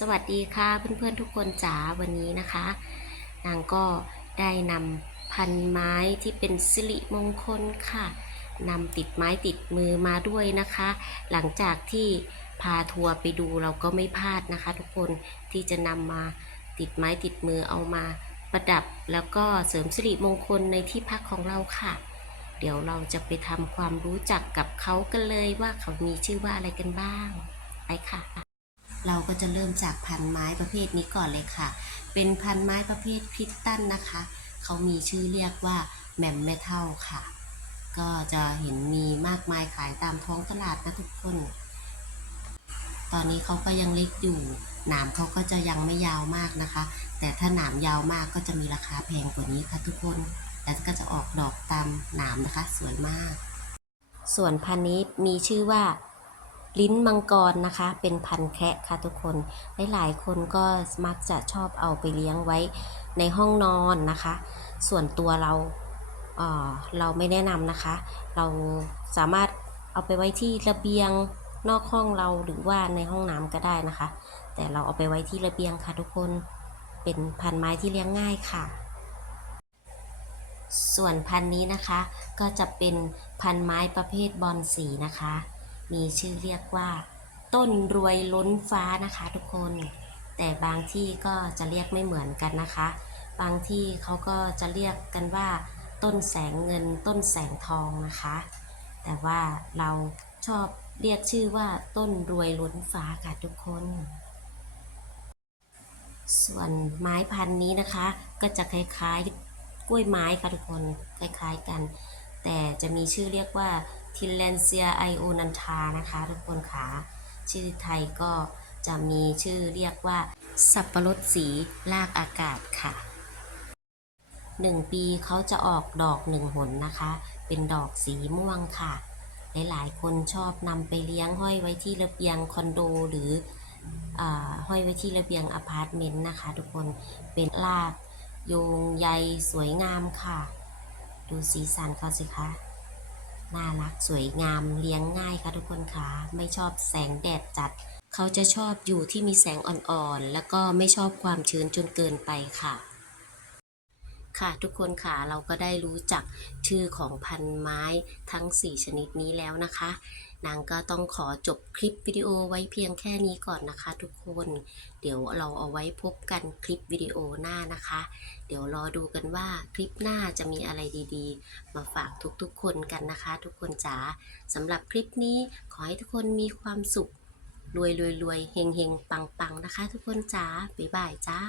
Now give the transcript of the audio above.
สวัสดีค่ะเพื่อนๆทุกคนจ๋าวันนี้นะคะ นางก็ได้นำพันไม้ที่เป็นสิริมงคลค่ะนำติดไม้ติดมือมาด้วยนะคะ หลังจากที่พาทัวร์ไปดูเราก็ไม่พลาดนะคะ ทุกคนที่จะนำมาติดไม้ติดมือเอามาประดับแล้วก็เสริมสิริมงคลในที่พักของเราค่ะ เดี๋ยวเราจะไปทำความรู้จักกับเขากันเลยว่าเขามีชื่อว่าอะไรกันบ้าง ไปค่ะ เราก็จะเริ่มจากพันไม้ประเภทนี้ก่อนเลยค่ะ เป็นพันไม้ประเภทคริสตัลนะคะ เขามีชื่อเรียกว่าแหม่มเมทัลค่ะ ก็จะเห็นมีมากมายขายตามท้องตลาดนะทุกคน ตอนนี้เขาก็ยังเล็กอยู่ หนามเขาก็จะยังไม่ยาวมากนะคะ แต่ถ้าหนามยาวมากก็จะมีราคาแพงกว่านี้ค่ะทุกคนแล้วก็จะออกดอกตามหนามนะคะ สวยมาก ส่วนพันนี้มีชื่อว่า ลิ้นมังกรนะคะ เป็นพันธุ์แคะค่ะทุกคน หลายๆคนก็มักจะชอบเอาไปเลี้ยงไว้ในห้องนอนนะคะ ส่วนตัวเราเออเราไม่แนะนำนะคะ เราสามารถเอาไปไว้ที่ระเบียงนอกห้องเราหรือว่าในห้องน้ำก็ได้นะคะ แต่เราเอาไปไว้ที่ระเบียงค่ะทุกคน เป็นพันไม้ที่เลี้ยงง่ายค่ะ ส่วนพันธุ์นี้นะคะก็จะเป็นพันไม้ประเภทบอนสีนะคะ มีชื่อเรียกว่า ต้นรวยล้นฟ้านะคะทุกคน แต่บางที่ก็จะเรียกไม่เหมือนกันนะคะ บางที่เขาก็จะเรียกกันว่า ต้นแสงเงินต้นแสงทองนะคะ แต่ว่าเราชอบเรียกชื่อว่าต้นรวยล้นฟ้าค่ะทุกคน ส่วนไม้พันธุ์นี้นะคะ ก็จะคล้ายๆกล้วยไม้ค่ะทุกคนคล้ายๆกัน แต่จะมีชื่อเรียกว่า ทิเลนเซียไอโอนันทานะคะทุกคนค่ะชื่อไทยก็จะมีชื่อเรียกว่า สับปะรดสีลากอากาศค่ะหนึ่งปีเขาจะออกดอกหนึ่งหนนะคะ เป็นดอกสีม่วงค่ะ หลายๆ คนชอบนำไปเลี้ยงห้อยไว้ที่ระเบียงคอนโดหรืออห้อยไว้ที่ระเบียงอพาร์ตเมนต์นะคะ ทุกคนเป็นลากโยงใยสวยงามค่ะ ดูสีสันเขาสิคะ น่ารักสวยงามเลี้ยงง่ายค่ะทุกคนคะไม่ชอบแสงแดดจัด เขาจะชอบอยู่ที่มีแสงอ่อนๆ แล้วก็ไม่ชอบความชื้นจนเกินไปค่ะ ค่ะทุกคนค่ะเราก็ได้รู้จักชื่อของพันไม้ทั้ง 4 ชนิดนี้แล้วนะคะ นางก็ต้องขอจบคลิปวิดีโอไว้เพียงแค่นี้ก่อนนะคะ ทุกคน เดี๋ยวเราเอาไว้พบกันคลิปวิดีโอหน้านะคะ เดี๋ยวรอดูกันว่าคลิปหน้าจะมีอะไรดีๆ มาฝากทุกๆคนกันนะคะ ทุกคนจ๋าสำหรับคลิปนี้ขอให้ทุกคนมีความสุขรวยรวยรวยเฮงเฮงปังปังนะคะ ทุกคนจ๋าบ๊ายบายจ้า